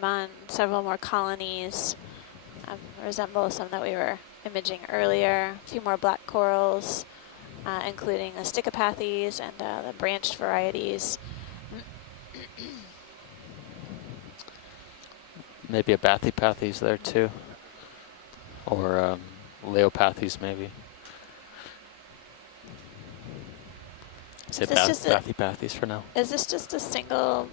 zoom on several more colonies. Resemble some that we were imaging earlier. A few more black corals, including the Stichopathes and the branched varieties. Maybe a Bathypathes there too, or Leopathes maybe. Say Bathypathes for now. Is this just a single,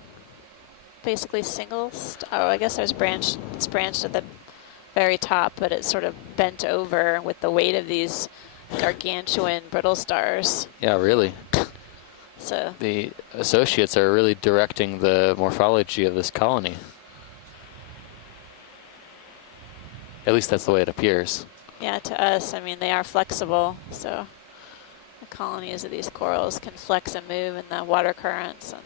basically single? Oh, I guess there's branched. It's branched at the very top, but it's sort of bent over with the weight of these gargantuan brittle stars. Yeah, really. So the associates are really directing the morphology of this colony. At least that's the way it appears. Yeah, to us, I mean, they are flexible, so the colonies of these corals can flex and move in the water currents. And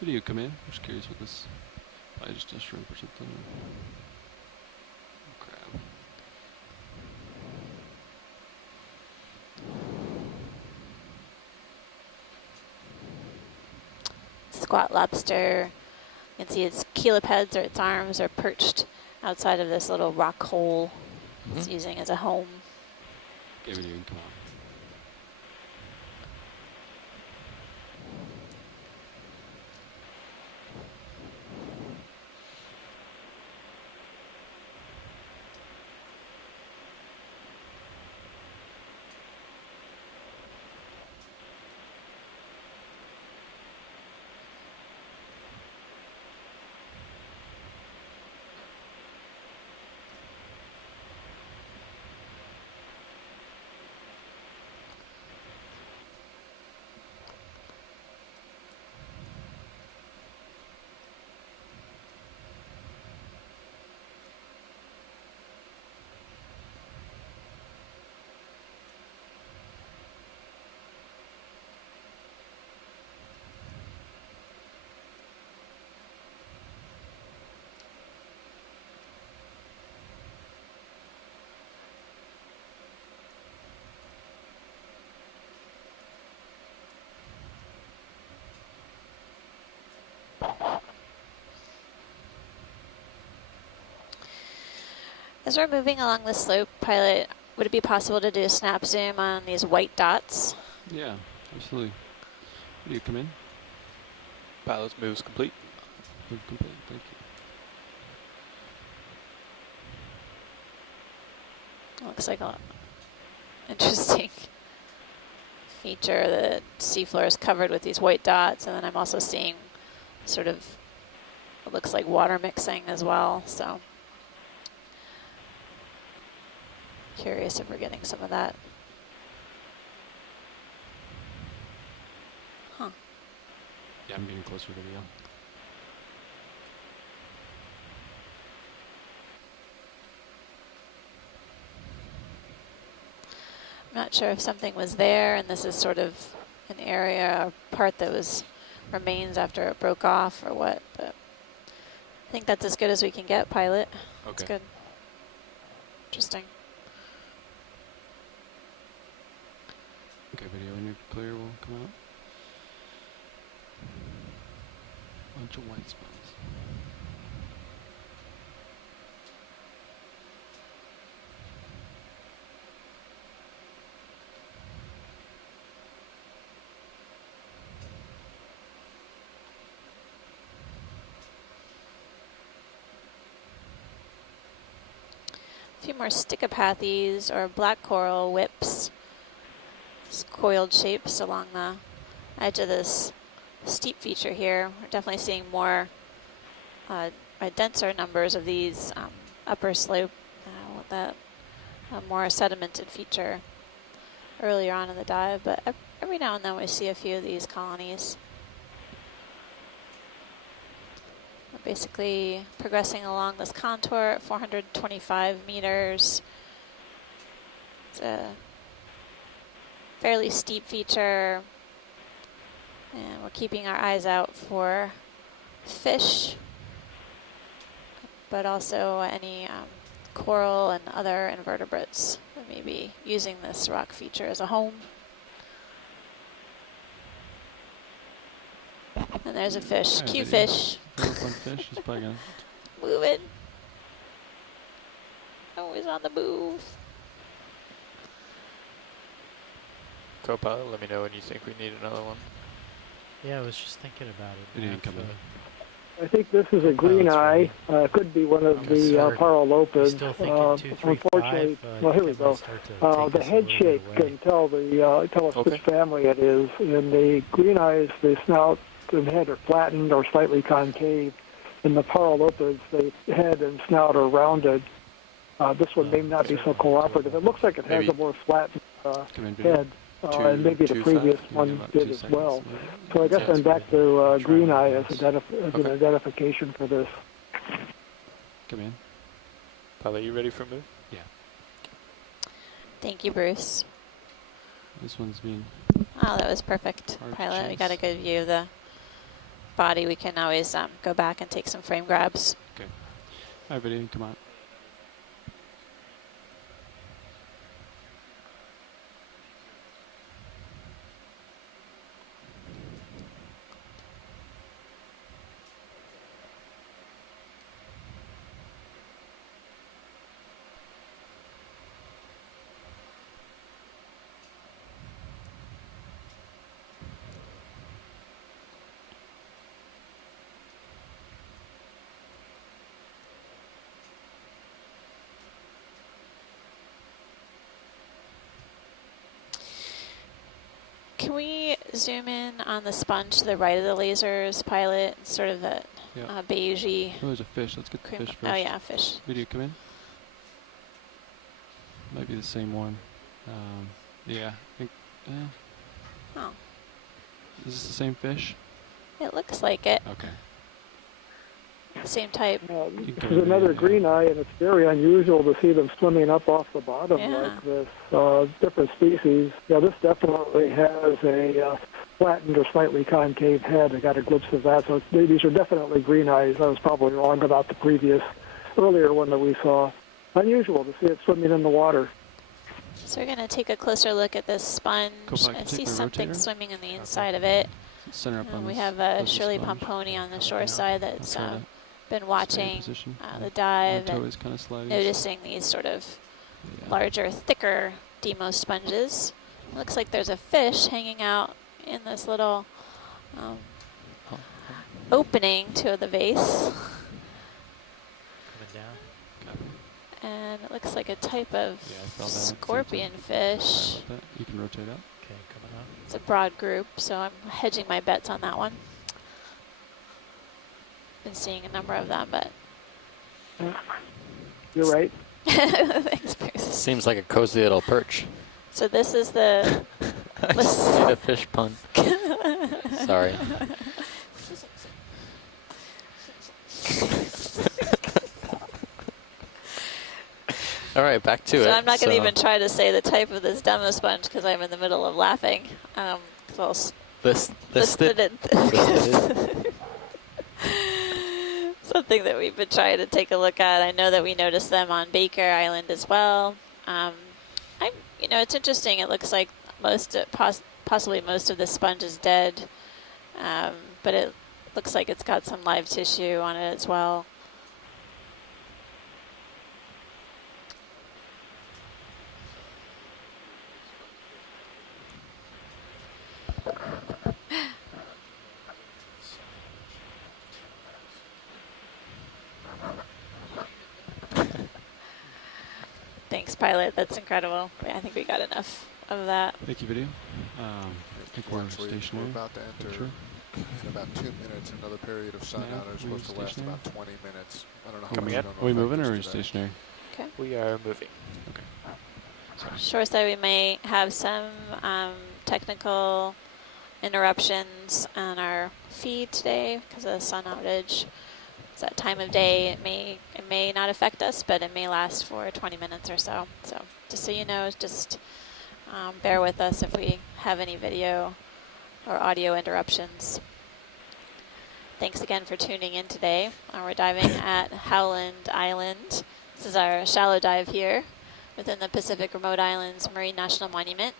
Video come in. I'm just curious what this. Probably just a shrimp or something. Crab. squat lobster, you can see its chelipeds, or its arms, are perched outside of this little rock hole it's using as a home. Okay, video, come on. As we're moving along the slope, pilot, would it be possible to do a snap zoom on these white dots? Yeah, absolutely. Video, come in. Pilot's moves complete. Move complete. Thank you. Looks like a interesting feature. The seafloor is covered with these white dots, and then I'm also seeing sort of what looks like water mixing as well. So curious if we're getting some of that. Huh. Yeah, I'm getting closer to video. I'm not sure if something was there, and this is sort of an area, or part that was remains after it broke off, or what. But I think that's as good as we can get, pilot. Okay. That's good. Interesting. Okay, video when you're clear will come out. Bunch of white spots. A few more Stichopathes, or black coral whips. Coiled shapes along the edge of this steep feature here. We're definitely seeing more denser numbers of these upper slope with that more sedimented feature earlier on in the dive, but every now and then we see a few of these colonies. We're basically progressing along this contour at 425 meters. It's a fairly steep feature, and we're keeping our eyes out for fish, but also any coral and other invertebrates that may be using this rock feature as a home. And there's a fish, Alright, cute video. fish. Little fun fish. It's probably gonna. Moving. Always on the move. Co-pilot, let me know when you think we need another one. Yeah, I was just thinking about it. Video coming. I think this is a green that's eye. Could be one of Yes, the sir. paralopids. Still thinking 235. Unfortunately, well, here we go. The head shape can tell us Okay. which family it is. In the green eyes, the snout and head are flattened or slightly concave. In the paralopids, the head and snout are rounded. This one may not be so cooperative. It looks like it has Maybe a more flattened Come in, video. head, and maybe the 225. previous Give me one about did 2 as seconds, well. maybe. So I guess Yeah, I'm back to green eye as, As an Okay. identification for this. Come in. Pilot, you ready for move? Yeah. Thank you, Bruce. This one's being. Oh, that was perfect, Hard to pilot. We got a chase. good view of the body. We can always go back and take some frame grabs. Alright, video. Come on. Can we zoom in on the sponge to the right of the lasers, pilot? Sort of that Yeah. beigey Oh, there's a fish. Let's get the cream. fish first. Oh yeah, fish. Video, come in. Might be the same one. Yeah. I think, Oh, is this the same fish? it looks like it. Okay. Same type. You This can is another read it. green eye, and it's very unusual to see them swimming up off the bottom Yeah. like this. Different species. Yeah, this definitely has a flattened or slightly concave head. I got a glimpse of that. So these are definitely green eyes. I was probably wrong about the earlier one that we saw. Unusual to see it swimming in the water. So we're going to take a closer look at this sponge back and and see take the something rotator. swimming in the inside of it. Center up on We this have fuzzy Shirley sponge. Pomponi on the Coming shore down. side that's I'll try to been stay in watching position. the My dive toe and is kind of sliding. noticing these sort of Yeah. larger, thicker Demo sponges. Looks like there's a fish hanging out in this little opening to the vase. Coming down. And it looks like a type of Yeah, I fell down at the same scorpion fish. Sorry about that. You can rotate up. Okay, coming up. It's a broad group, so I'm hedging my bets on that one. Been seeing a number of them, but You're right. thanks, Bruce. Seems like a cozy little perch. So this is the I just made a fish pun. Sorry. All right, back to it. So I'm not going to even try to say the type of this demo sponge because I'm in the middle of laughing. Listed. Something that we've been trying to take a look at. I know that we noticed them on Baker Island as well. It's interesting. It looks like possibly most of the sponge is dead, but it looks like it's got some live tissue on it as well. Thanks, pilot. That's incredible. I think we got enough of that. Thank you, video. I think we're Actually, stationary. We're about to enter Picture. in about 2 minutes. Another period of sun Yeah, out is we supposed to last stationary? about 20 minutes. I don't know how Coming much in? it'll Are we affect moving us or are we today. stationary? Okay. We are moving. Okay. Sorry. Shore side, we may have some technical interruptions on our feed today because of the sun outage. It's that time of day. It may not affect us, but it may last for 20 minutes or so. So just so you know, just bear with us if we have any video or audio interruptions. Thanks again for tuning in today. We're diving at Howland Island. This is our shallow dive here within the Pacific Remote Islands Marine National Monument.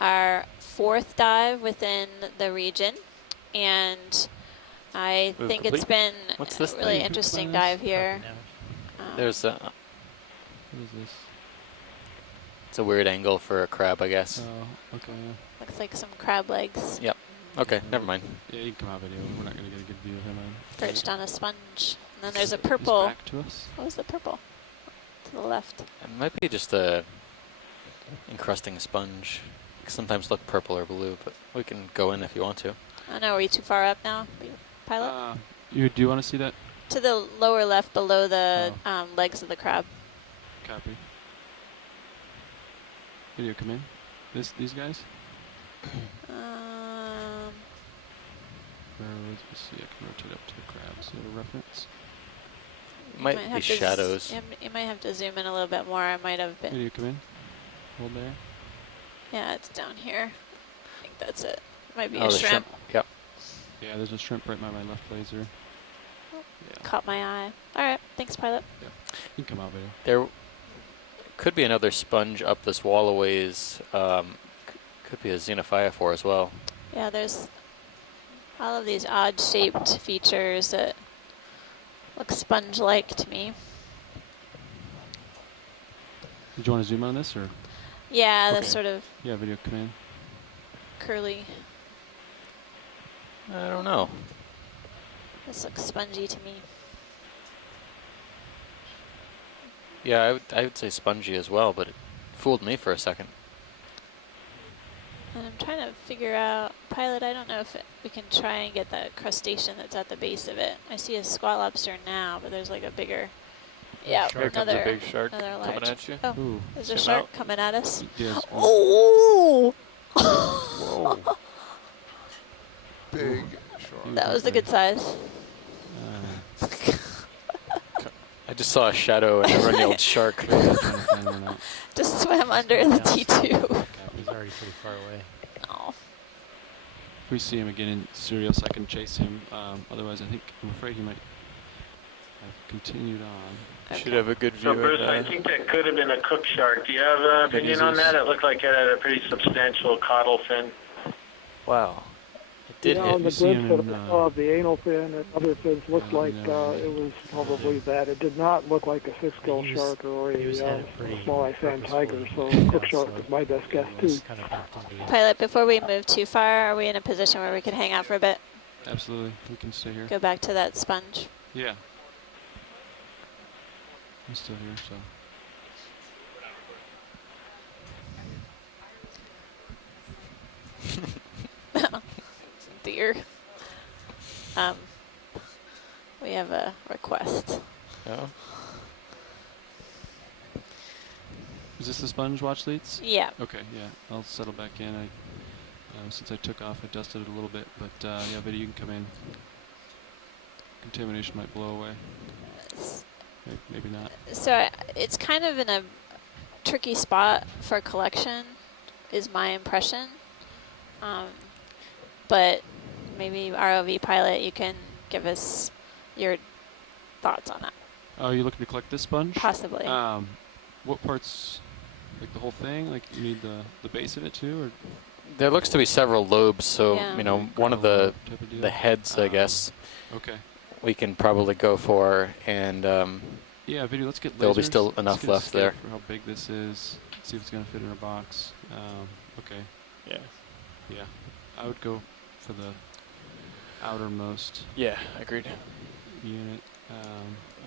Our 4th dive within the region, and I Move think complete. it's been What's this a really thing? interesting Explain dive here. There's a, What is this? it's a weird angle for a crab, I guess. Oh, okay. Looks like some crab legs Yep. Okay, never mind. Yeah, you can come out video. We're not going to get a good view of him. perched on a sponge. And then there's a He's purple. back to us. What was the purple? To the left. It might be just a encrusting sponge. It can sometimes look purple or blue, but we can go in if you want to. Oh no, are we too far up now, pilot? You do want to see that? To the lower left, below the Oh. legs of the crab. Copy. Video come in. These guys? Let's see, I can rotate up to the crabs. You have a reference? It might have be to shadows. You might have to zoom in a little bit more. I might have been. Video come in. Hold there. Yeah, it's down here. I think that's it. Might be Oh, a the shrimp. Yep. Yeah, there's a shrimp right by my left laser. Caught my eye. All right, thanks, pilot. You can come out video. There could be another sponge up this wall a ways. Could be a xenophyophore as well. Yeah, there's all of these odd-shaped features that look sponge-like to me. Did you want to zoom on this or? Yeah, Okay. the sort of Yeah, video come in. curly. I don't know. This looks spongy to me. Yeah, I would say spongy as well, but it fooled me for a second. And I'm trying to figure out, pilot, I don't know if we can try and get that crustacean that's at the base of it. I see a squat lobster now, but there's like a bigger, yeah, Here comes another, a big shark another coming large. at you. Oh, Ooh. there's a Zoom shark out. coming at us. Yes. Oh! Whoa. Big shark. That was a good size. I just saw a shadow and everyone yelled shark. Trying to find one out. Just swam under the T2. He's already pretty far away. Oh. If we see him again in Sirius, I can chase him. Otherwise, I'm afraid he might have continued on. Should have a good view. So, Bruce, I of, think that could have been a cook shark. Do you have an opinion on that? It looked like it had a pretty substantial caudal fin. wow. It did yeah, hit. on the You see glimpse him that in, I saw of the anal fin and other fins looked Oh, like no. it was probably that. It did not look like a six-gill He was- shark or he was a headed pretty small sand tiger, so purposefully cook down shark slope. was my best guess He too. was kind of bumped into the Pilot, before we move too far, are we in a position where we could hang out for a bit? Absolutely, we can stay here. Go back to that sponge? Yeah. I'm still here, so. Dear. We have a request. Oh. Is this the sponge watch leads? Yeah. Okay, yeah, I'll settle back in. Since I took off, I dusted it a little bit, but yeah, Vidya, you can come in. Contamination might blow away. Maybe not. So it's kind of in a tricky spot for collection, is my impression. But maybe ROV pilot, you can give us your thoughts on that. Oh, you're looking to collect this sponge? Possibly. What parts? Like the whole thing? Like you need the base of it too, or There looks to be several lobes, so Yeah. you know one of the type of deal? heads, I guess, Okay. we can probably go for, and Yeah, Vidya, let's get lasers. There'll be still Let's enough get a left scale there. for how big this is. See if it's gonna fit in our box. Okay. yeah, Yeah, I would go for the outermost yeah, agreed. unit.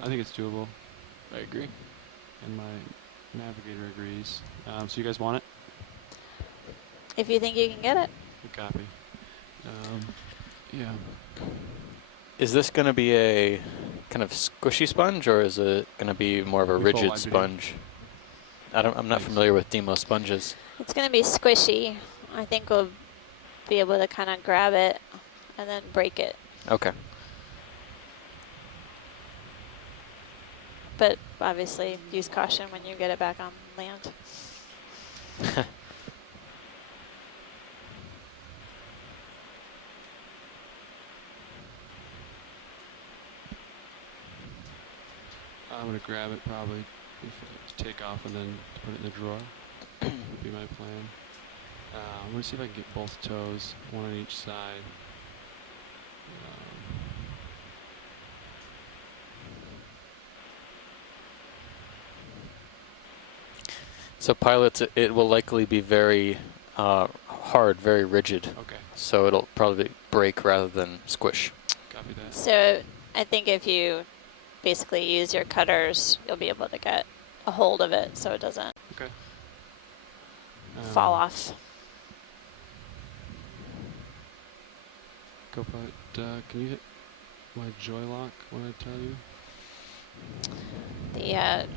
I think it's doable, I agree. and my navigator agrees. So you guys want it? If you think you can get it. Good copy. Yeah. Is this going to be a kind of squishy sponge, or is it going to be more of a We fall rigid wide video. sponge? I'm not familiar with Demo sponges. It's going to be squishy. I think we'll be able to kind of grab it and then break it. Okay. But obviously, use caution when you get it back on land. I'm gonna grab it probably to take off and then put it in the drawer. Would be my plan. I'm gonna see if I can get both toes, one on each side. So pilots, it will likely be very hard, very rigid. Okay, So it'll probably break rather than squish. copy that. So I think if you basically use your cutters, you'll be able to get a hold of it so it doesn't Okay. fall off. Copilot, can you hit my joy lock when I tell you? The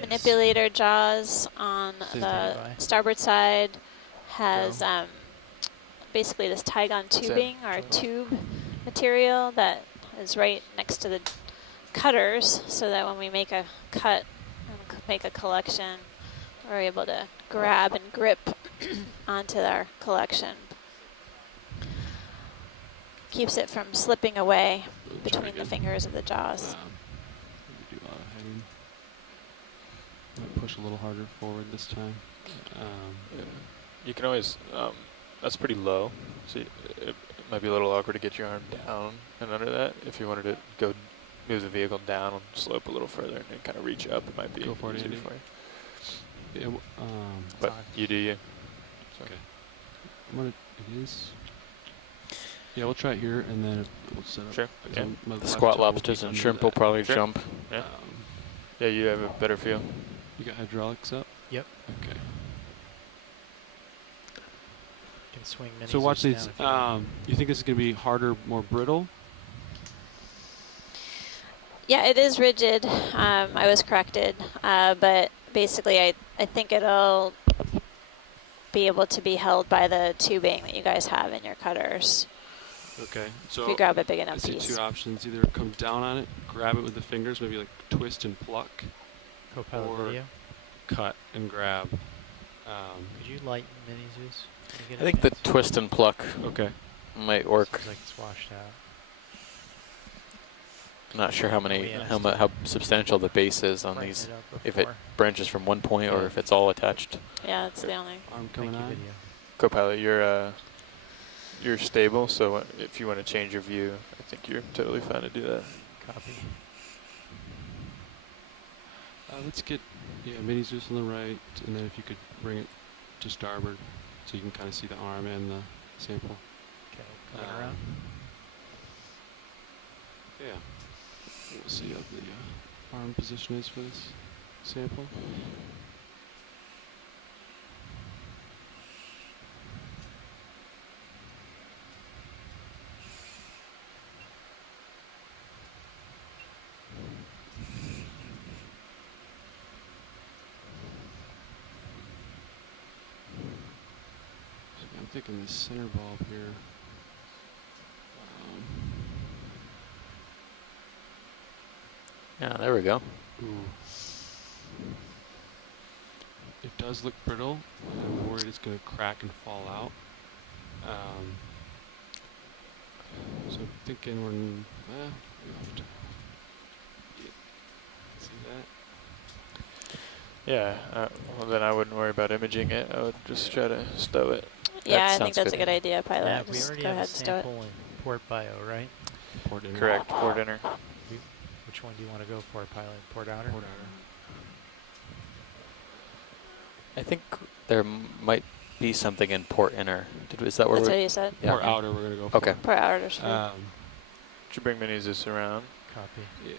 manipulator jaws on Same the thing. starboard side has basically this Tygon Is that tubing or joy lock? tube material that is right next to the cutters, so that when we make a cut and make a collection, we're able to grab and grip onto our collection. Keeps it from slipping away We'll try between the again. fingers of the jaws. Maybe do a lot of heading. Might push a little harder forward this time. You can always, that's pretty low, so it might be a little awkward to get your arm down and under that. If you wanted to go move the vehicle down and slope a little further and then kind of reach up, it might be Go for it, easier Andy. for you. Yeah, But you do you. So. okay. I'm gonna. It is. Yeah, we'll try it here and then we'll set up. Sure. because Yeah. my The left squat toe will be lobsters and under shrimp will that. probably Sure. jump. Yeah. Um, Yeah, you have a better feel. you got hydraulics up? Yep. Okay. You can swing mini So watch Zeus these. down if you want. You think this is gonna be harder, more brittle? Yeah, it is rigid. I was corrected, but basically I think it'll be able to be held by the tubing that you guys have in your cutters Okay. if So you grab a big I enough see piece. two options: either come down on it, grab it with the fingers, maybe like twist and pluck, Copilot or video. cut and grab. Could you lighten mini Zeus? Can you get I a think the chance? twist and pluck Okay. might work. Seems like it's washed out. Not sure how many, yeah. how substantial the base is on Brighten these. it up If it before. branches from one point or Yeah. if it's all attached. Yeah, that's the only. Arm Thank coming you, on. video. Copilot, you're stable, so if you want to change your view, I think you're totally fine to do that. Copy. Let's get mini Zeus on the right, and then if you could bring it to starboard, so you can kind of see the arm and the sample. Okay, coming around. Yeah. We'll see how the arm position is for this sample. So I'm thinking the center bulb here. Yeah, there we go. Ooh. It does look brittle. I'm worried it's going to crack and fall out. So I'm thinking we have to see that. Yeah, well then I wouldn't worry about imaging it. I would just try to stow it. Yeah, I sounds think that's a good. good idea, pilot. Yeah, we Just already go have ahead a and stow it. sample in port bio, right? Port inner. Correct, port inner. Which one do you want to go for, pilot? Port outer? Port outer. I think there might be something in port inner. Is that where That's we're? what you said. Yeah. Port outer we're going to go for. Okay. Per hour or so. Should bring mini Zeus around. Copy. Yeah.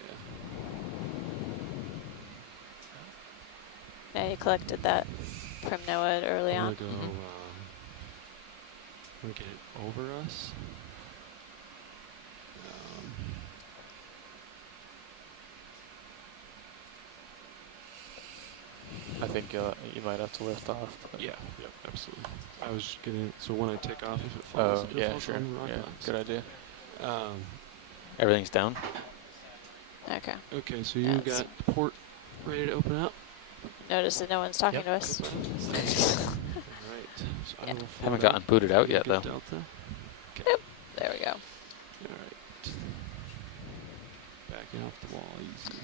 Yeah, you collected that from NOAA early I'm on. going to go, I'm going to get it over us. think you might have to lift off. But Yeah, yep, absolutely. I was just getting, so when I take off, if it falls, Oh, it yeah, falls sure. on the rock Yeah, lines. good idea. Everything's down. Okay. Okay, so you Yes. got the port ready to open up. Notice that no one's talking Yep. to us. All right. So I Yeah. will float Haven't gotten out. booted out Get a yet, good though. Delta. Okay. Yep. There we go. All right. Backing off the wall, easy.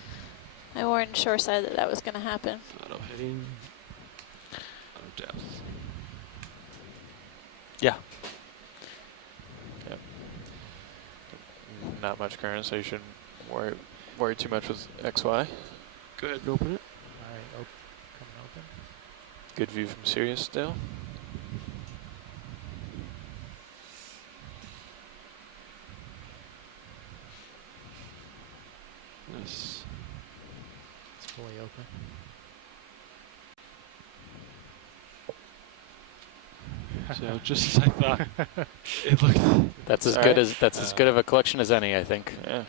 I warned shoreside that that was going to happen. Auto heading. Auto depth. Yeah. Yep. Not much current, so you shouldn't worry too much with XY. Go ahead and open it. All right, coming open. Good view from Sirius still. Nice. It's fully open. So just as I thought, it looked. That's as All good right. as as good of a collection as any, I think. Yeah. All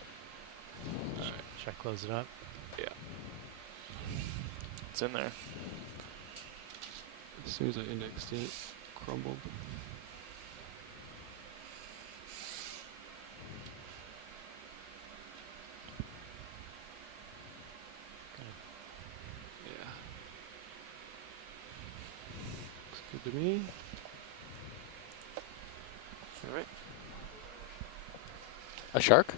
right. Should I close it up? Yeah. It's in there. As soon as I indexed it, crumbled. Yeah. Looks good to me. All right. A shark?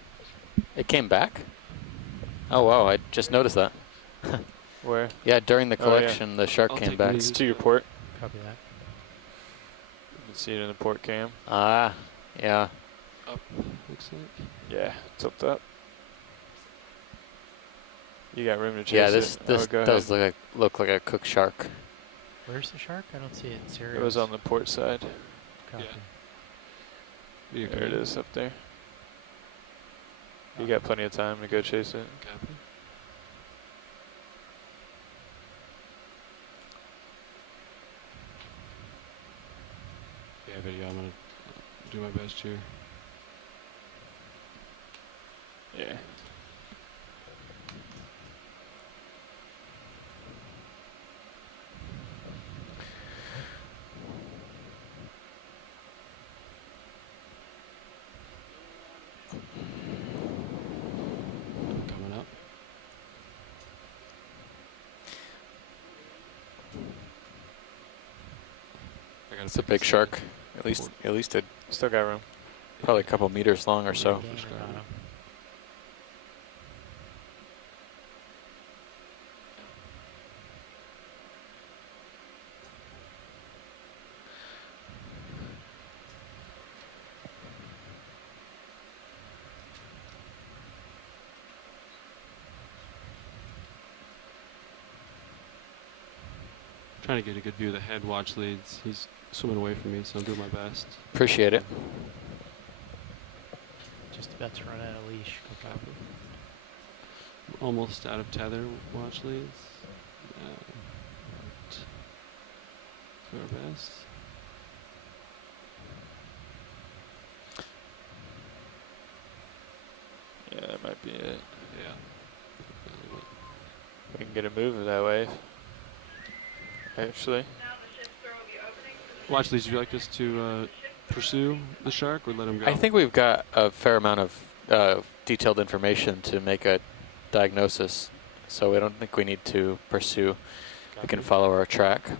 It came back? Oh wow, I just noticed that. Where? Yeah, during the Oh, yeah. collection, the shark I'll came take back. these. It's to your port. Copy that. You can see it in the port cam. Ah, yeah. Up, looks like. Yeah, it's up top. You got room to chase Yeah, it. this Go does ahead. look like a cooked shark. Where's the shark? I don't see it. Serious. It was on the port side. Copy. You There it okay? is up there. You got plenty of time to go chase it. Copy. Yeah, video. I'm gonna do my best here. Yeah. Coming up. I gotta It's a pick big side. shark. At least it Still got room. probably a couple meters long or so. Gaining on 'em. Trying to get a good view of the head watch leads. He's swimming away from me, so I'm doing my best. Appreciate it. Just about to run out of leash. Go copy. I'm almost out of tether watch leads. Do our best. Yeah, that might be it. Yeah. We can get a move that way. Actually. Watch leads, would you like us to pursue the shark or let him go? I think we've got a fair amount of detailed information to make a diagnosis, so I don't think we need to pursue. We can Copy. follow our track.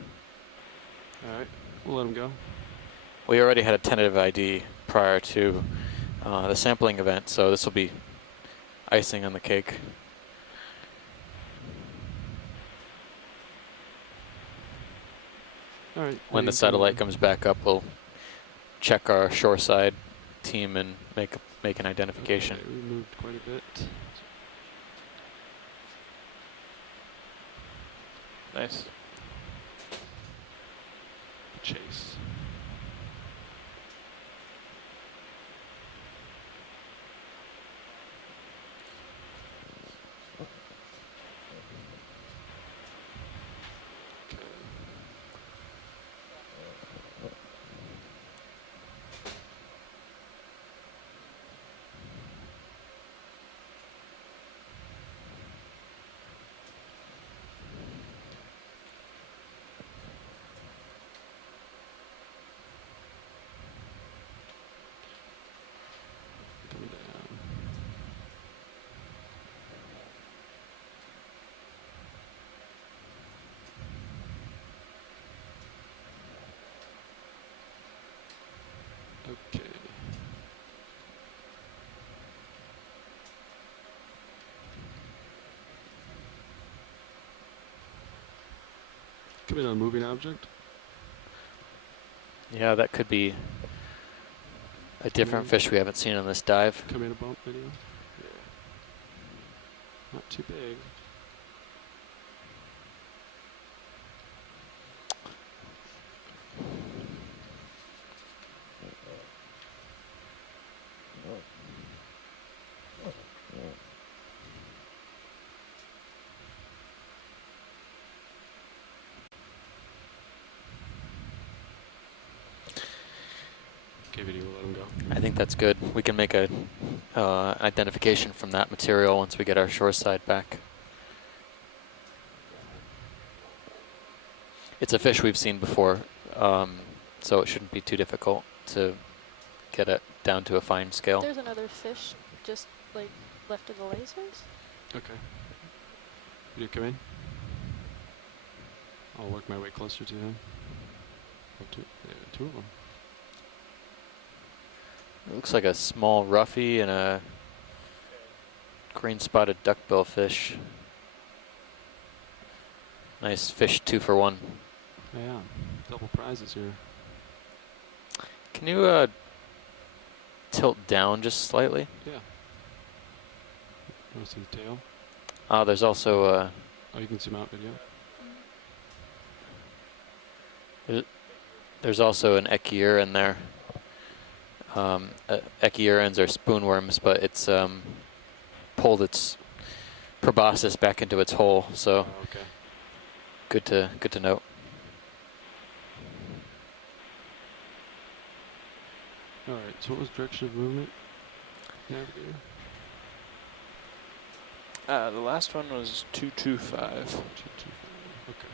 All right, we'll let him go. We already had a tentative ID prior to the sampling event, so this will be icing on the cake. All right. When the heading satellite to- comes back up, we'll check our shoreside team and make an identification. Okay, we moved quite a bit. Nice. Chase. Come in on a moving object. Yeah, that could be a different fish we haven't seen on this dive. Come in a bump video. Yeah. Not too big. Okay, video, we'll let him go. I think that's good. We can make a identification from that material once we get our shore side back. It's a fish we've seen before, so it shouldn't be too difficult to get it down to a fine scale. There's another fish just like left of the lasers. Okay. Video, come in. I'll work my way closer to him. Oh, two of them. It looks like a small roughy and a green spotted duckbill fish. Nice fish 2 for 1. Yeah, double prizes here. Can you tilt down just slightly? Yeah. You want to see the tail? There's also Oh, you can zoom out video. there's also an echier in there. Echierans are spoonworms, but it's pulled its proboscis back into its hole. So Oh, okay. good to note. All right. So what was direction of movement? Navigator. The last one was 225, Okay.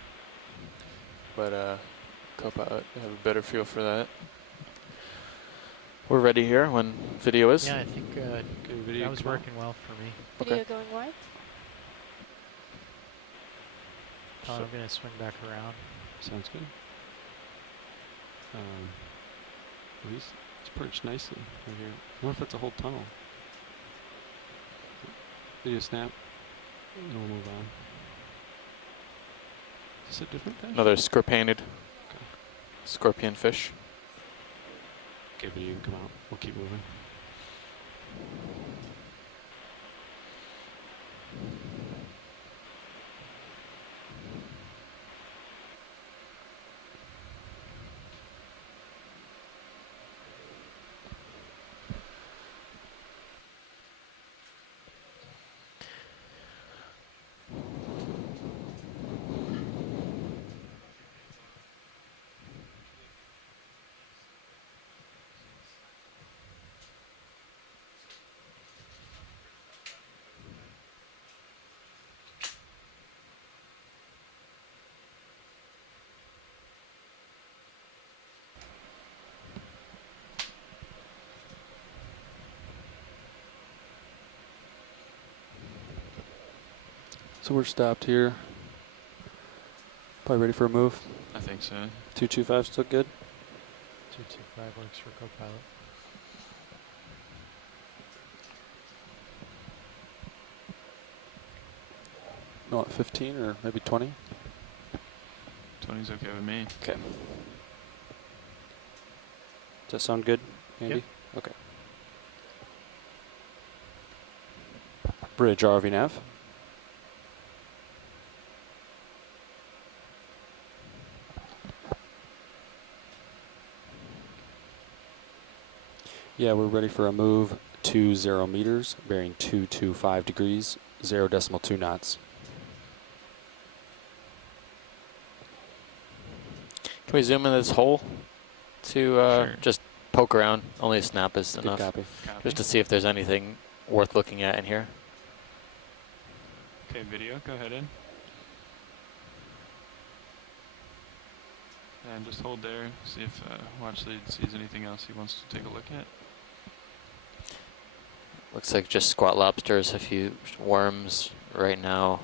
but co-pilot have a better feel for that. We're ready here when video is. Yeah, I think Okay, video. that was come on. working well for me. Video Okay. going wide. I'm going to swing back around. Sounds good. Well, it's perched nicely right here. I wonder if that's a whole tunnel. Video snap. And we'll move on. Is this a different fish? Another scorpained scorpion fish. Okay, video, you can come out. We'll keep moving. So we're stopped here. Probably ready for a move. I think so. 225 still good. 225 works for co-pilot. No, at 15 or maybe 20. 20's okay with me. Okay. Does that sound good, Andy? Yep. Okay. Bridge RV nav. Yeah, we're ready for a move to 0 meters, bearing 225 degrees, 0.2 knots. Can we zoom in this hole to Sure. just poke around? Only a snap is Good enough. copy. Just to see if there's anything worth looking at in here. Okay, video, go ahead in. And just hold there, see if Watch Lead sees anything else he wants to take a look at. Looks like just squat lobsters, a few worms right now.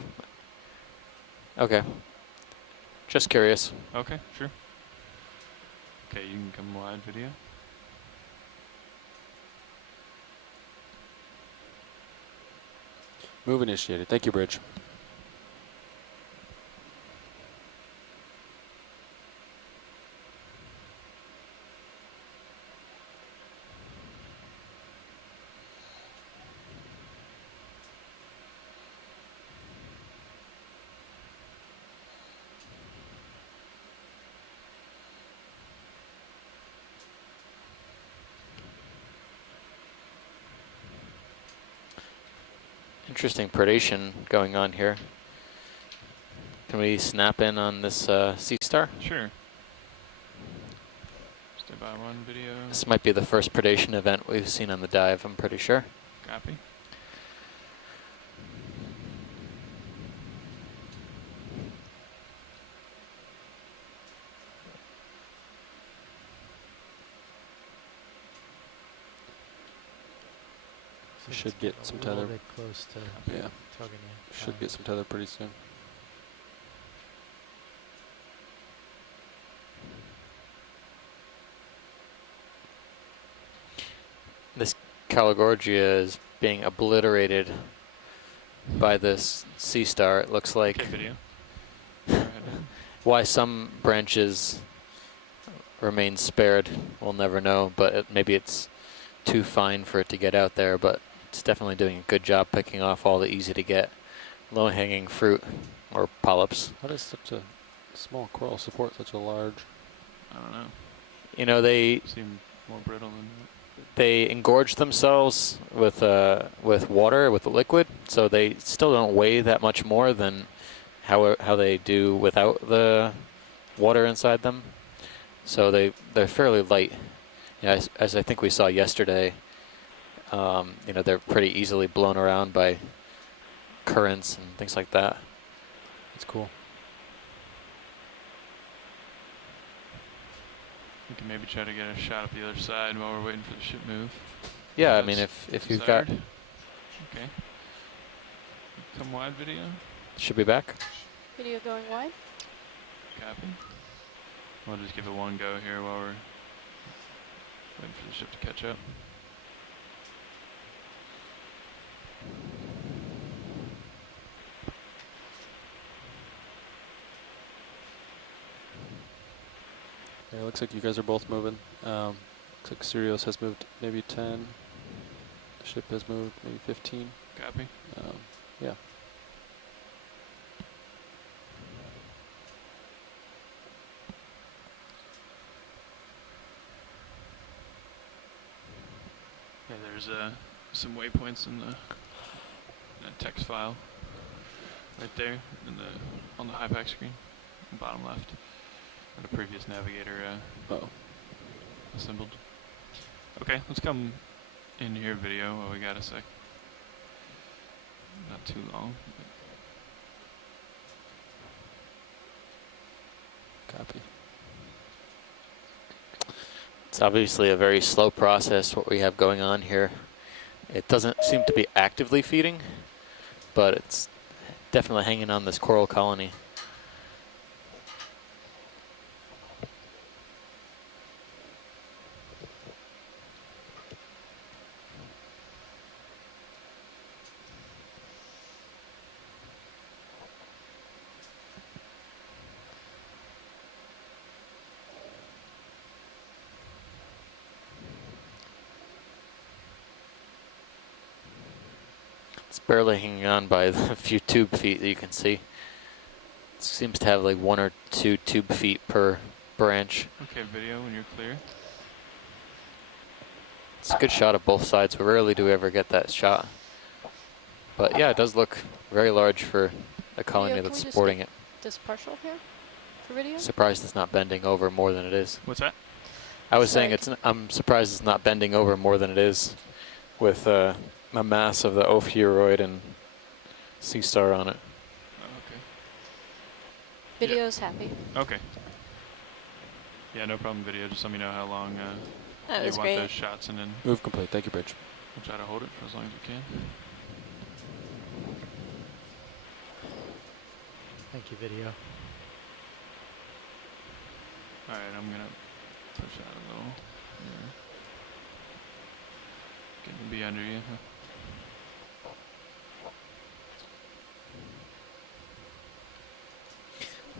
Okay. Just curious. Okay, sure. Okay, you can come wide, video. Move initiated. Thank you, Bridge. Interesting predation going on here. Can we snap in on this sea star? Sure. Stay by one video. This might be the first predation event we've seen on the dive, I'm pretty sure. Copy. We should get some A little tether. bit close to Yeah, tugging you. should get some tether pretty soon. This Caligorgia is being obliterated by this sea star. It looks like Okay, video. Go ahead. why some branches remain spared, we'll never know, but maybe it's too fine for it to get out there, but it's definitely doing a good job picking off all the easy to get low-hanging fruit or polyps. How does such a small coral support such a large? I don't know. You know, they Seem more brittle than engorge themselves with water, with the liquid, so they still don't weigh that much more than how they do without the water inside them. So they're fairly light. Yeah, as I think we saw yesterday, you know, they're pretty easily blown around by currents and things like that. It's cool. We can maybe try to get a shot up the other side while we're waiting for the ship move. Yeah, I mean, That's if you've got, desired. Okay. Come wide video. should be back. Video going wide. Copy. We'll just give it one go here while we're waiting for the ship to catch up. Yeah, it looks like you guys are both moving. Looks like Sirius has moved maybe 10. The ship has moved maybe 15. Copy. Yeah. Yeah, there's some waypoints in the text file right there in on the HiPAC screen, bottom left, where the previous navigator Uh-oh. assembled. Okay, let's come in here video while we got a sec. Not too long. Copy. It's obviously a very slow process, what we have going on here. It doesn't seem to be actively feeding, but it's definitely hanging on this coral colony. It's barely hanging on by the few tube feet that you can see. It seems to have like 1 or 2 tube feet per branch. Okay, video when you're clear. It's a good shot of both sides. Rarely do we ever get that shot. But yeah, it does look very large for a colony Can that's we just supporting it. Just partial here for video. Surprised it's not bending over more than it is. What's that? I was saying Sorry. I'm surprised it's not bending over more than it is with a mass of the ophiuroid and sea star on it. Oh, okay. Video's happy. Okay. Yeah, no problem. Video. Just let me know how long That you was want great. those shots, and then Move complete. Thank you, Bridge. we'll try to hold it for as long as we can. Thank you, video. All right, I'm gonna push out a little. Here. Getting to be under you. Huh?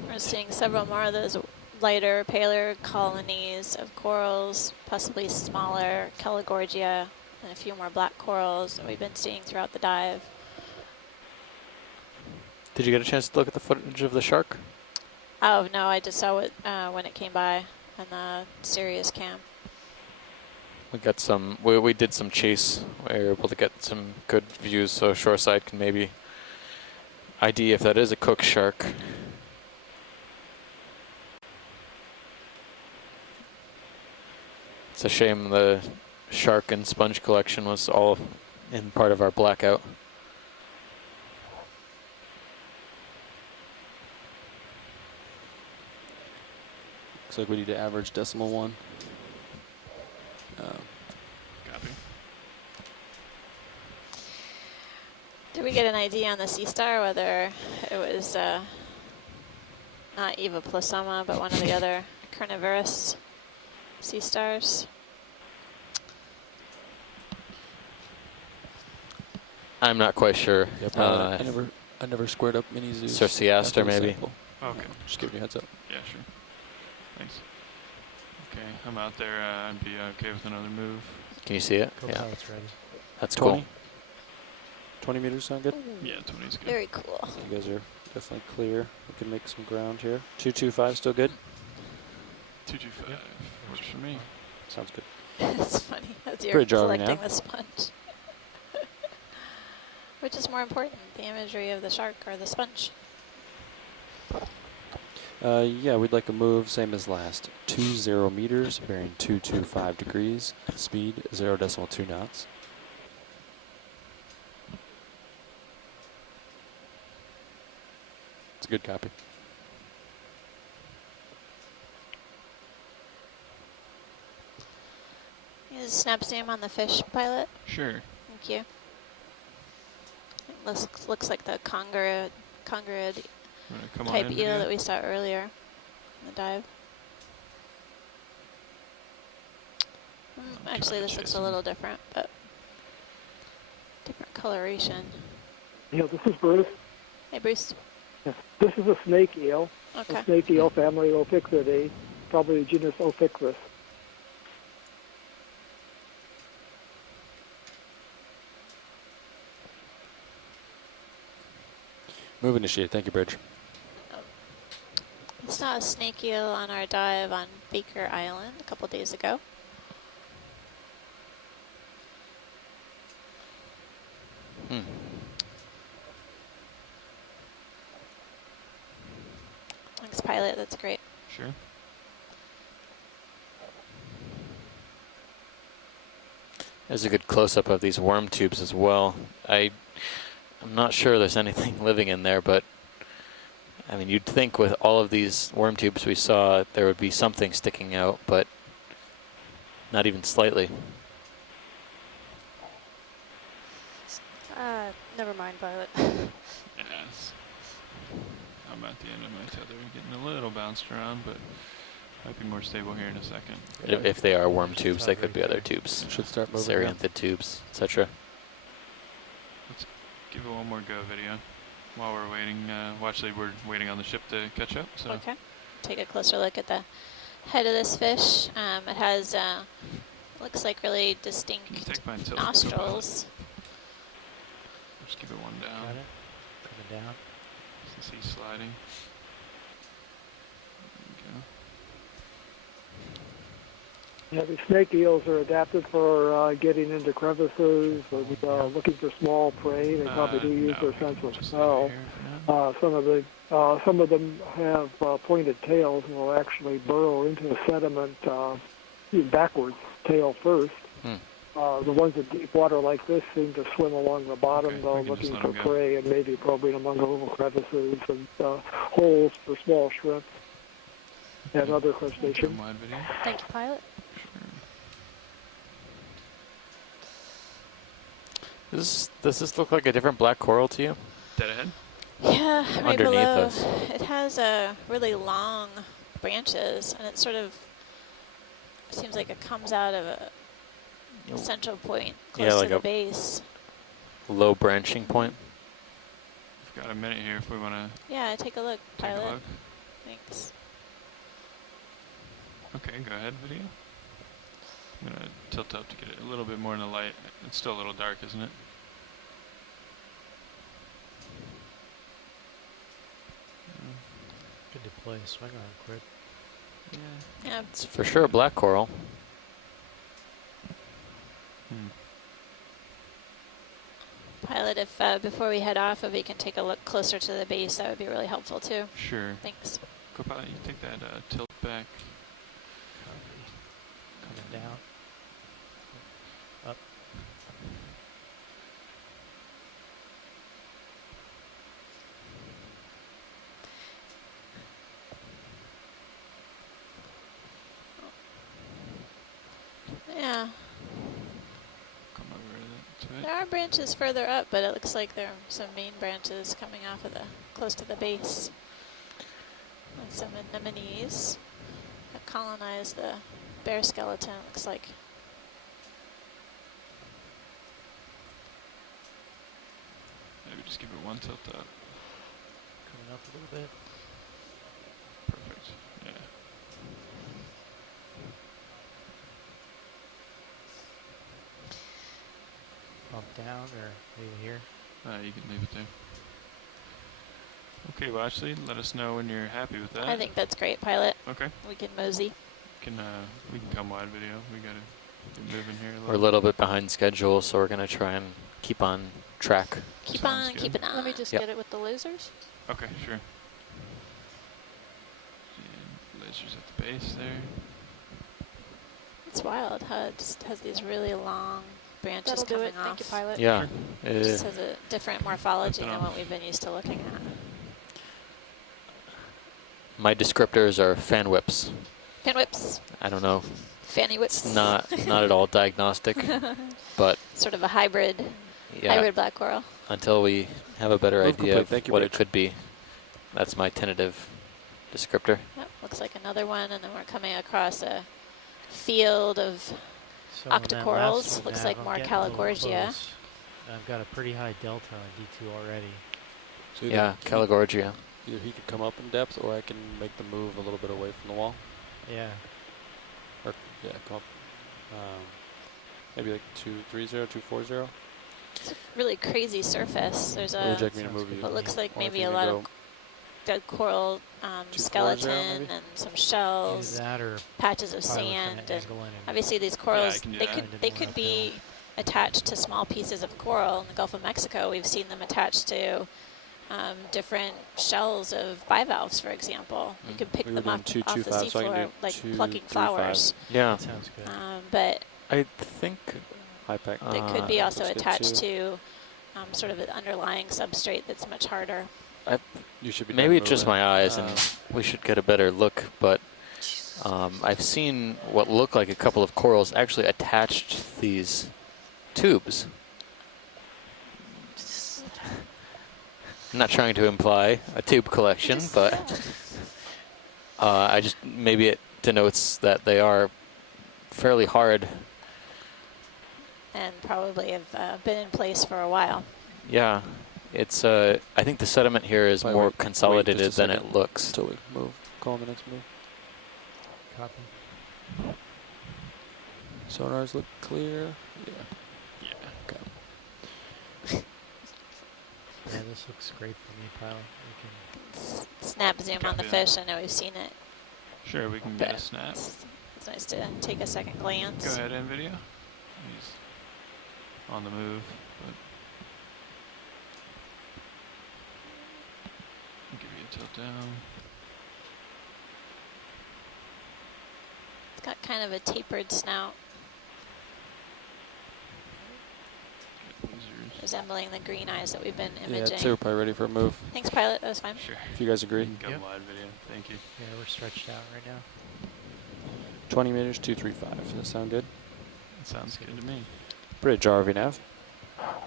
We're seeing several more of those lighter, paler colonies of corals, possibly smaller Caligorgia, and a few more black corals that we've been seeing throughout the dive. Did you get a chance to look at the footage of the shark? Oh, no, I just saw it when it came by on the Sirius cam. We got some. We did some chase. We were able to get some good views, so shoreside can maybe ID if that is a cook shark. It's a shame the shark and sponge collection was all in part of our blackout. Looks like we need to average decimal 1. Copy. Did we get an idea on the sea star whether it was not Eva plasoma, but one of the other carnivorous sea stars? I'm not quite sure. Yep, I never squared up mini zoos. Circeaster, after the maybe. sample. Okay. Just giving you a heads up. Yeah, sure. Thanks. Okay, I'm out there. I'd be okay with another move. Can you see it? Go Yeah, pilot's ready. that's 20? cool. 20 meters sound good? Yeah, 20 is good. Very cool. You guys are definitely clear. We can make some ground here. 225 still good? 225 works for me. Sounds good. It's funny as you're Bridge are we collecting now? the sponge. Which is more important, the imagery of the shark or the sponge? Yeah, we'd like a move same as last. 20 meters, bearing 225 degrees, speed 0.2 knots. It's a good copy. Is snap zoom on the fish, pilot? Sure. Thank you. It looks like the congruid Come on type in, eel video. that we saw earlier in the dive. Actually, this looks a little different, but different coloration. Yeah, this is Bruce. Hey, Bruce. Yeah. This is a snake eel. Okay. A snake eel family Ophicridae, probably the genus Ophicris. Move initiated. Thank you, Bridge. We saw a snake eel on our dive on Baker Island a couple days ago. Hmm. Thanks, pilot. That's great. Sure. There's a good close-up of these worm tubes as well. I'm not sure there's anything living in there, but I mean, you'd think with all of these worm tubes we saw, there would be something sticking out, but not even slightly. Never mind, pilot. Yes. I'm at the end of my tether, getting a little bounced around, but might be more stable here in a second. If they are worm tubes, they could be other tubes. Should start moving. now. Ceranthid tubes, etc. Let's give it one more go video while we're waiting. Actually, we're waiting on the ship to catch up. So Okay. Take a closer look at the head of this fish. It has, looks like really distinct take my telescope nostrils. out. Just give it one down. Got it. Coming down. Since he's sliding. There we go. Yeah, these snake eels are adapted for getting into crevices and looking for small prey. They probably do use no, their sense of just smell. leave it here for now. Some of them have pointed tails and will actually burrow into the sediment backwards, tail first. Hmm. The ones in deep water like this seem to swim along the bottom, Okay, though, we can just looking let for 'em go. prey and maybe probing among the little crevices and holes for small shrimp and other Give crustaceans. wide video. Thank you, pilot. Sure. Does this look like a different black coral to you? Dead ahead. Yeah, right Underneath below. us. It has really long branches, and it sort of seems like it comes out of a central point close Yeah, to like the a base. low branching point. We've got a minute here if we want to Yeah, take a look, take pilot. a look. Thanks. Okay, go ahead, video. I'm going to tilt up to get it a little bit more in the light. It's still a little dark, isn't it? Good to play a swing arm quick. Yeah. Yeah, It's for sure a black coral. Pilot, if before we head off, if we can take a look closer to the base, that would be really helpful too. Sure. Thanks. Co-pilot, you take that tilt back. Coming down. Up. Yeah, Come over to it. there are branches further up, but it looks like there are some main branches coming off of the close to the base. And some anemones that colonize the bear skeleton, it looks like. Maybe just give it one tilt up. Coming up a little bit. Perfect. Yeah. Bump down or leave it here. You can leave it there. Okay, well, Ashley, let us know when you're happy with that. I think that's great, Pilot. Okay. We can mosey. We can come wide video. We gotta get moving here a little. We're a little bit behind schedule, so we're gonna try and keep on track. Keep Sounds on good. keeping on. Let me just Yep. get it with the lasers. Okay, sure. And lasers at the base there. It's wild how it just has these really long branches That'll do coming it. off. Thank you, Pilot. Yeah. It just has a different morphology That's than enough. what we've been used to looking at. My descriptors are fan whips. Fan whips, I don't know. fanny whips. It's not at all diagnostic, but Sort of a hybrid black coral. until we have a better Move idea complete. of Thank you, what Rich. it could be, that's my tentative descriptor. Yep, looks like another one, and then we're coming across a field of So on that octocorals. last Looks nav, like I'm more getting a little Caligorgia. close, and I've got a pretty high delta on D2 already. So Yeah, Caligorgia. Either he could come up in depth, or I can make the move a little bit away from the wall. Yeah. Or yeah, come up. Maybe like 230, 240. It's a really crazy surface. There's Or a would you like me to sounds move good. you? what looks like Or if maybe you a can lot go of dead coral 240 skeleton maybe? and some Either shells, that or patches of pilot sand, kinda and angle in and obviously these I corals can do they that. could they could be attached to small pieces of coral in the Gulf of Mexico. We've seen them attached to different shells of bivalves, for example. You Mm. could pick We were them up doing off the 225, so I can seafloor do like 235. plucking flowers. Yeah, that sounds good. But I think high pack. they could be also looks good attached too. to sort of an underlying substrate that's much harder. You should be done maybe it's just moving. my eyes, and we should get a better look. But I've seen what look like a couple of corals actually attached to these tubes. I'm not trying to imply a tube collection, but I just maybe it denotes that they are fairly hard. And probably have been in place for a while. Yeah, it's. I think the sediment here is Probably more wait just a consolidated than second it looks. Until we move. Call the next move. Copy. Sonars look clear. Yeah. Yeah. Okay. Yeah, this looks great for me, pilot. We can Snap zoom on the Copy that. fish. I know we've seen it. Sure, we can get a But snap. it's nice to take a second glance. Go ahead, NVIDIA. He's on the move, but I'll give you a tilt down. It's got kind of a tapered snout, Get lasers. resembling the green eyes that we've been Yeah, imaging. two, probably ready for a move. Thanks, pilot. That was fine. Sure. If you guys agree. You can come Yep. wide video. Thank you. yeah, we're stretched out right now. 20 meters, 235. Does that sound good? That sounds good to me. Bridge, RV nav.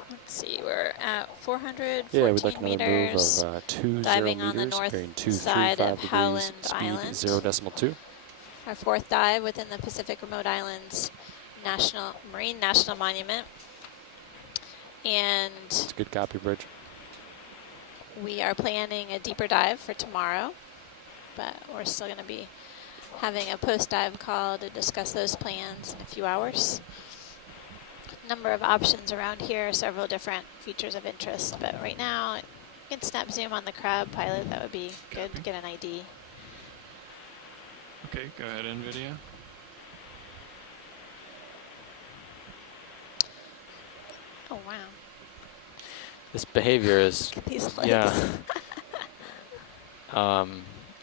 Let's see. We're at 414 Yeah, we'd like another meters. move of 20 diving on the meters, north bearing side of 235 degrees, Howland speed Island. 0.2. Our fourth dive within the Pacific Remote Islands Marine National Monument. And It's a good copy, Bridge. we are planning a deeper dive for tomorrow, but we're still going to be having a post-dive call to discuss those plans in a few hours. Number of options around here, several different features of interest, but right now you can snap zoom on the crab, pilot. That would be good to get an ID. Okay, go ahead, NVIDIA. Oh, wow. This behavior is, Look at these legs. yeah.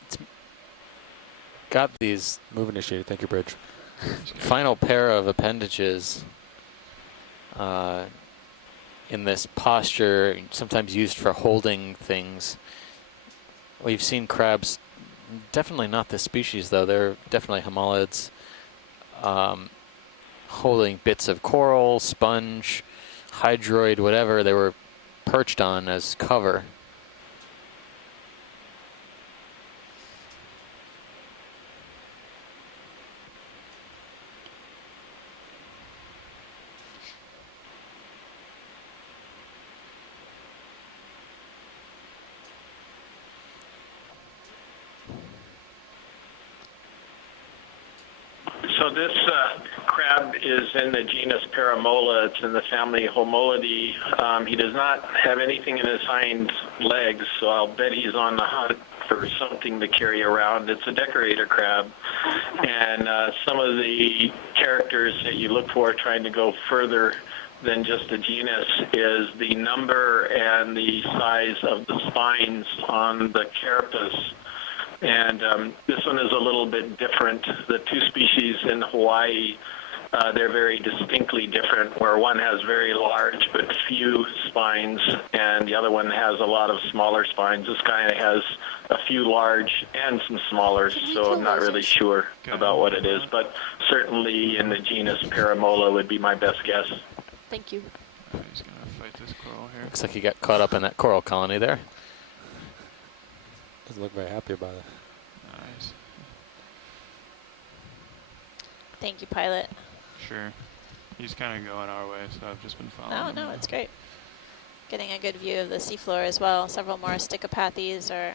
It's got these Move initiated. Thank you, Bridge. final pair of appendages in this posture, sometimes used for holding things. We've seen crabs, definitely not this species though, they're definitely homolids, holding bits of coral, sponge, hydroid, whatever they were perched on as cover. So this crab is in the genus Paramola. It's in the family Homolidae. He does not have anything in his hind legs, so I'll bet he's on the hunt for something to carry around. It's a decorator crab, and some of the characters that you look for trying to go further than just a genus is the number and the size of the spines on the carapace. And this one is a little bit different. The two species in Hawaii, they're very distinctly different, where one has very large but few spines, and the other one has a lot of smaller spines. This guy has a few large and some smaller, so I'm not really sure about what it is, but certainly in the genus Paramola would be my best guess. Thank you. He's going to fight this coral here. Looks like he got caught up in that coral colony there. Doesn't look very happy about it. Nice. Thank you, pilot. Sure. He's kind of going our way, so I've just been following Oh, him. no, it's great. Getting a good view of the seafloor as well. Several more sticopathes or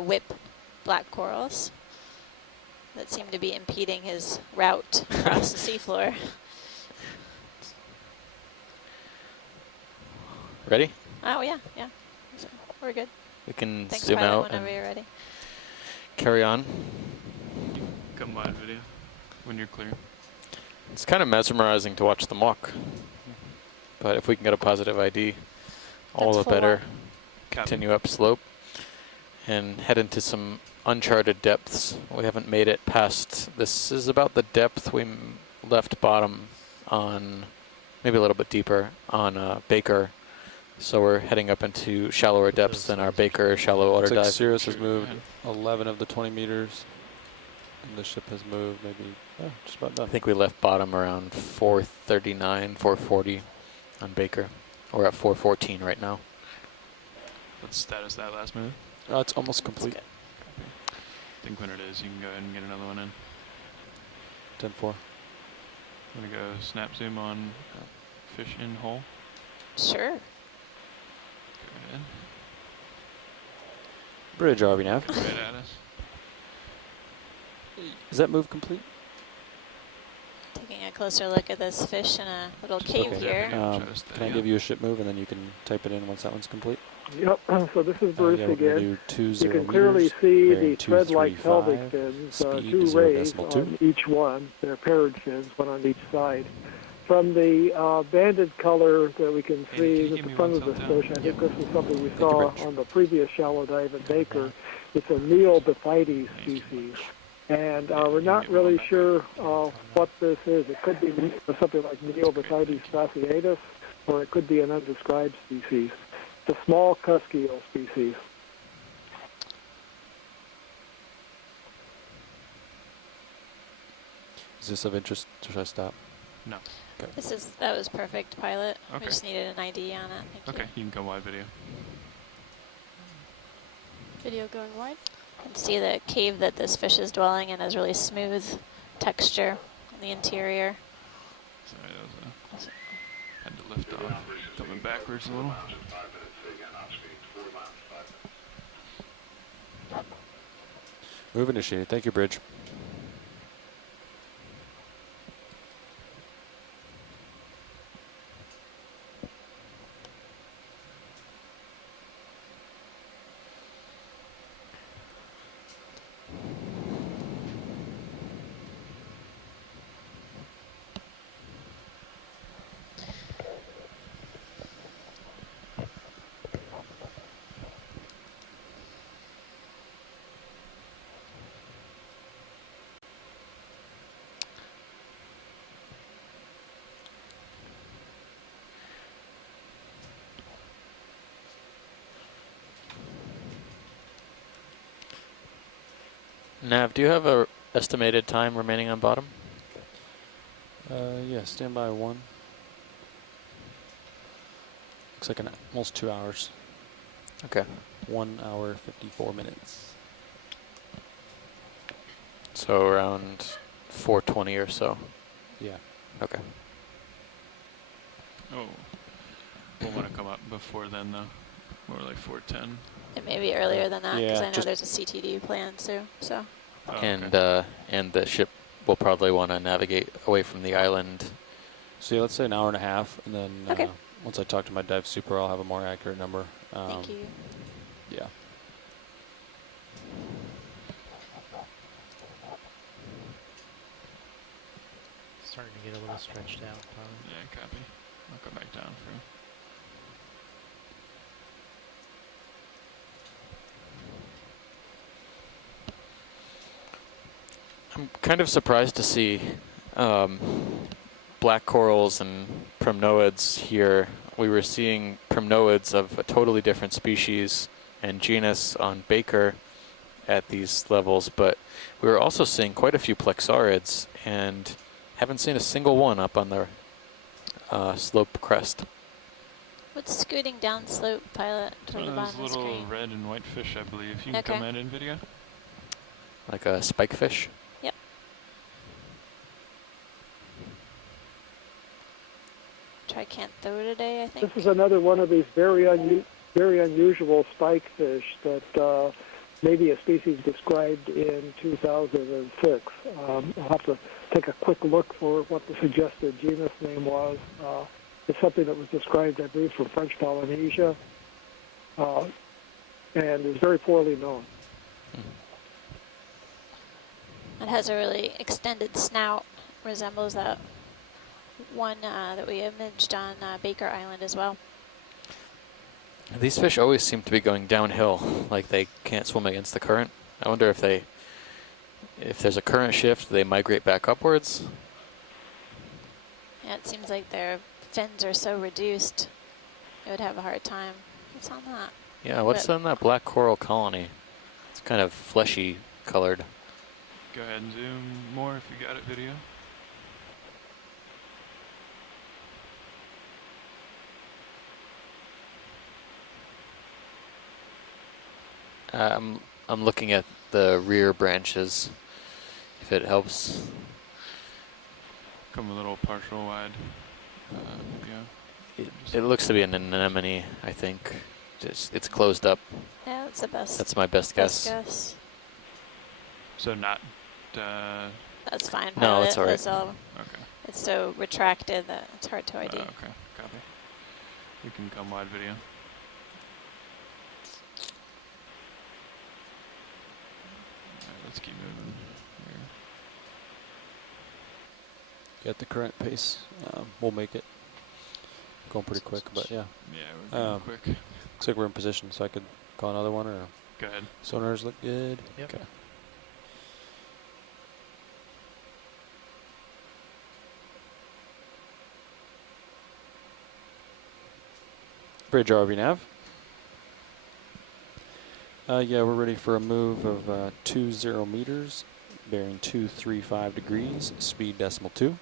whip black corals that seem to be impeding his route across the seafloor. Ready? Oh, yeah, yeah. So we're good. We can Thanks, zoom pilot, out whenever and you're ready. carry on. Come wide video when you're clear. It's kind of mesmerizing to watch them walk. But if we can get a positive ID, all That's the better. Copy. Continue up slope and head into some uncharted depths. We haven't made it past, this is about the depth we left bottom on, maybe a little bit deeper, on Baker. So we're heading up into shallower depths than our Baker shallow water Looks like dive. Cirrus has moved 11 of the 20 meters, and the ship has moved maybe just about done. I think we left bottom around 439, 440 on Baker. We're at 414 right now. What's the status of that last move? It's almost complete. I think when it is, you can go ahead and get another one in. 10-4. I'm going to go snap zoom on fish in hole. Sure. Go ahead. Bridge, RV nav. Right at us. Is that move complete? Taking a closer look at this fish in a little cave okay. here. Try to Can I steady give up. you a ship move, and then you can type it in once that one's complete? Yep, so this is Bruce Yeah, we're gonna again. do 20 You can clearly meters, see bearing the thread-like 235, pelvic fins, speed 2 rays 0.2. on each one. They're paired fins, one on each side. From the banded color that we can Hey, see can you at give the me front one of the tilt fish, I down? think this is something we you, saw Rich. on the previous shallow dive at Baker. It's a Neobethites species. And we're not really sure what this is. It could be something like Neobethites fasciatus, or it could be an undescribed species. It's a small cusk eel species. Is this of interest? Should I stop? No. Okay. That was perfect, pilot. Okay. We just needed an ID on it. Thank Okay, you can go wide video. you. Video going wide. You can see the cave that this fish is dwelling in has really smooth texture in the interior. Sorry, that was had to lift off. Coming backwards a little. Move initiated. Thank you, Bridge. Nav, do you have a estimated time remaining on bottom? Yeah, standby 1. Looks like almost 2 hours. Okay. 1 hour, 54 minutes. So around 4:20 or so. Yeah. Okay. Oh, we'll want to come up before then, though. More like 4:10. It may be earlier than that because Yeah, I know just- there's a CTD plan too. So Oh, And okay. and the ship will probably want to navigate away from the island. So yeah, let's say an hour and a half, and then Okay. once I talk to my dive super, I'll have a more accurate number. thank you. Yeah. Starting to get a little stretched out, probably. Yeah, copy. I'll come back down for. I'm kind of surprised to see black corals and primnoids here. We were seeing primnoids of a totally different species and genus on Baker at these levels, but we were also seeing quite a few plexaurids and haven't seen a single one up on the slope crest. What's scooting down slope, pilot, to the Those bottom of the little screen? red and white fish, I believe. You can Okay. come in video. Like a spikefish. Yep. Tricantho today, I think. This is another one of these very unusual spike fish that maybe a species described in 2006. I'll have to take a quick look for what the suggested genus name was. It's something that was described, I believe, from French Polynesia, and is very poorly known. It has a really extended snout, resembles that one that we imaged on Baker Island as well. These fish always seem to be going downhill, like they can't swim against the current. I wonder if there's a current shift, they migrate back upwards. Yeah, it seems like their fins are so reduced, it would have a hard time. What's on that? Yeah, what's But- in that black coral colony? It's kind of fleshy colored. Go ahead and zoom more if you got it video. I'm looking at the rear branches, if it helps. Come a little partial wide video. It looks to be an anemone, I think. It's closed up. Yeah, that's the best. That's my best best guess. guess. So not. That's fine. No, pilot. it's all right. It's all- Okay. It's so retracted that it's hard to ID. Okay. Copy. You can come wide video. Alright, let's keep moving. Here. At the current pace, we'll make it. Going pretty quick, but yeah. Yeah, we're going quick. Looks like we're in position, so I could call another one, or Go ahead. sonars look good. Yep. Okay. Bridge RV nav. Yeah, we're ready for a move of 20 meters, bearing 235 degrees, speed decimal 2.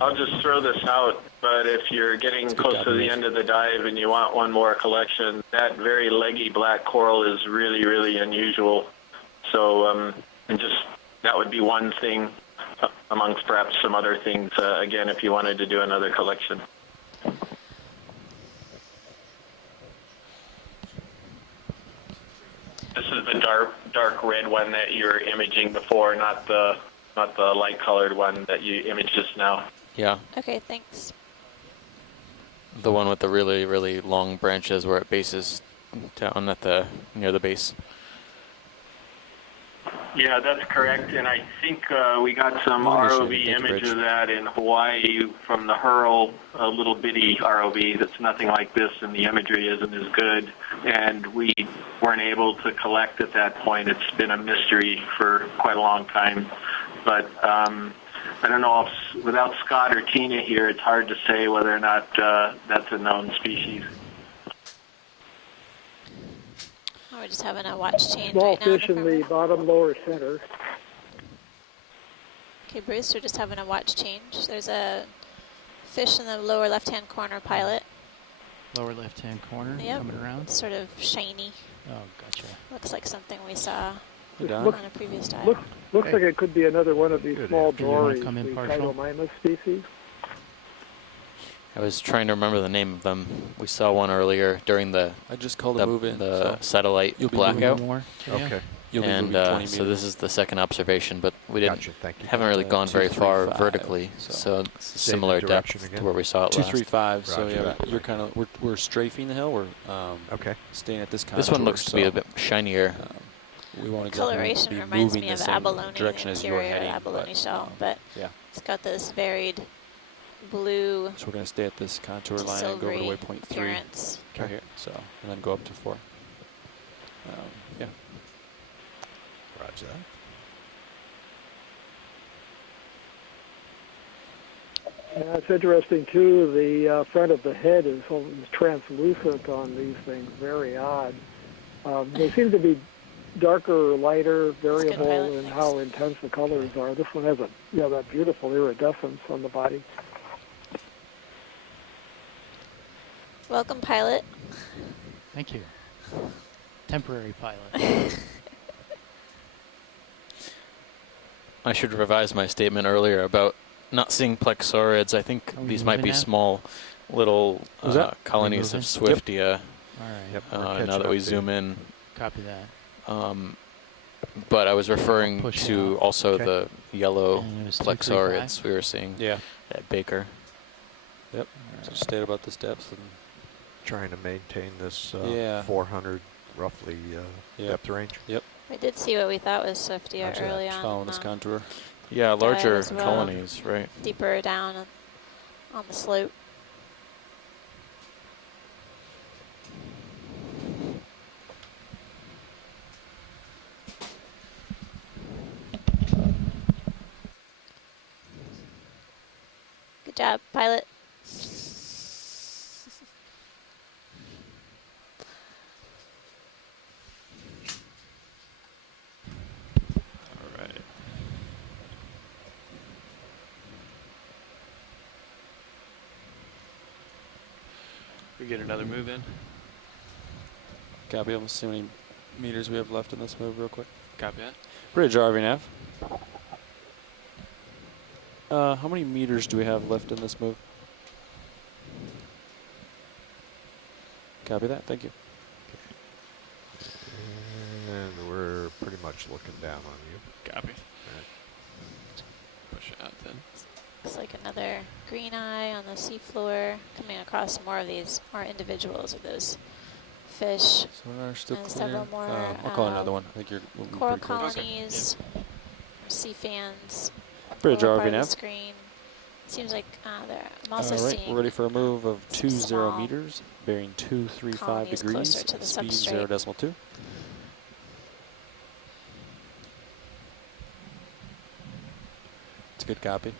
I'll just throw this out, but if you're getting That's good close job, to the Mitch. end of the dive and you want one more collection, that very leggy black coral is really, really unusual. So, and just that would be one thing amongst perhaps some other things. Again, if you wanted to do another collection. This is the dark red one that you're imaging before, not the light colored one that you imaged just now. Yeah, Okay, thanks. the one with the really, really long branches where it bases down at near the base. Yeah, that's correct, and I think we got some Well, ROV initially, thank you, image Bridge. of that in Hawaii from the Hurl, a little bitty ROV that's nothing like this, and the imagery isn't as good, and we weren't able to collect at that point. It's been a mystery for quite a long time, but I don't know if, without Scott or Tina here, it's hard to say whether or not that's a known species. We're just having a watch change Small right now. fish in the bottom lower center. Okay, Bruce, we're just having a watch change. There's a fish in the lower left-hand corner, Pilot. Lower left-hand corner, Yep. coming around. Sort of shiny. Oh, gotcha. Looks like something we saw Hey, Don. Look- on a previous dive. Looks like it could be another one of these Good small afternoon. You wanna dories, come in the partial? Cytomymus species. I was trying to remember the name of them. We saw one earlier during the I just called a move in. the So satellite you'll be blackout, moving More. Yeah. Okay. you'll be and moving 20 so meters. this is the second observation, but we didn't Gotcha. Thank you. haven't really At, gone very far 235, vertically, so- so it's Same similar direction depth again? to where we saw it last. 235. So Roger yeah, that. you're kind of we're strafing the hill. We're Okay. staying at this contour. This one looks to be so, a bit shinier. We want to Coloration be reminds moving me of the same abalone, the direction as you're interior heading. abalone but, shell, but yeah. it's got this varied blue So we're going to stay at this contour to line and go over to silvery waypoint 3 appearance. right here. So and then go up to 4. Yeah. Roger that. Yeah, it's interesting too. The front of the head is almost translucent on these things. Very odd. They seem to be darker or lighter, variable Pilot. in Thanks. how intense the colors are. This one has that beautiful iridescence on the body. Welcome, Pilot. Thank you. Temporary pilot. I should revise my statement earlier about not seeing plexaurids. I think Are we these might moving be now? small little Was that? colonies Are we of Swiftia. All right. Yep. we're Now catching that we up to zoom you. in, Copy that. but I was referring push it to out. also Okay. the yellow And it was plexaurids we were seeing Yeah. at Baker. Yep. So stayed about this depth and Trying to maintain this Yeah. 400 roughly Yep. depth range. We did see what we thought was Swiftia Roger that. early just on. following this contour. Yeah, larger as well. colonies, right? Deeper down on the slope. Good job, Pilot. All right. We get another move in. Copy. Let's see how many meters we have left in this move real quick. Copy that. Bridge RV nav. How many meters do we have left in this move? Copy that. Thank you. And we're pretty much looking down on you. Copy. Push it out then. Looks like another green eye on the seafloor. Coming across more of these, more individuals of those fish. Sonar still And clear. several more, I'll call it another one. I think you're moving Coral pretty quick. colonies, sea fans. Bridge lower part RV of the nav. screen. Seems like I'm also All right, seeing we're ready for a move of some 20 small meters, bearing 235 colonies degrees, closer to the speed substrate. 0.2. It's a good copy.